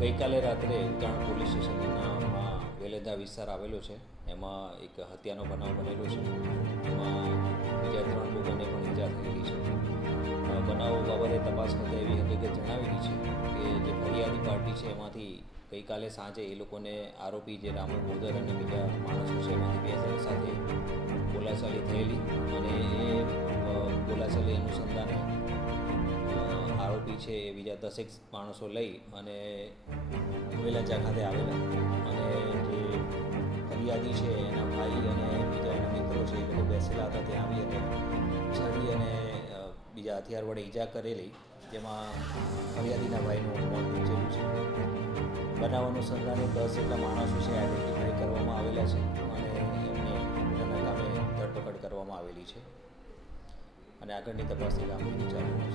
ગઈકાલે રાત્રે ત્રણ પોલીસ સ્ટેશનના વેલેદા વિસ્તાર આવેલો છે. એમાં એક હત્યાનો બનાવ બનેલો છે. એમાં બીજા ત્રણ લોકોને પણ ઈજા થયેલી છે. બનાવો બાબતે તપાસ કરતા એવી હકીકત જણાવેલી છે કે જે ફરિયાદી પાર્ટી છે એમાંથી ગઈકાલે સાંજે એ લોકોને આરોપી જે રામુ ગોદર અને બીજા માણસો છે એમાંથી બે જણ સાથે બોલાચાલી થયેલી અને એ બોલાચાલી અનુસંધાને આરોપી છે બીજા દસેક માણસો લઈ અને વેલાચા ખાતે આવેલા. અને જે ફરિયાદી છે, એના ભાઈ અને બીજા એના મિત્રો છે, એ લોકો બેસેલા હતા, ત્યાં આવી અને છરી અને બીજા હથિયાર વડે ઈજા કરેલી, જેમાં ફરિયાદીના ભાઈનું મોત નીપજેલું છે. બનાવ અનુસંધાને દસ જેટલા માણસો છે આઈડેન્ટિફાઈ કરવામાં આવેલા છે, અને એમને પોતાના કામે ધરપકડ કરવામાં આવેલી છે. અને આગળની તપાસની કામગીરી ચાલુ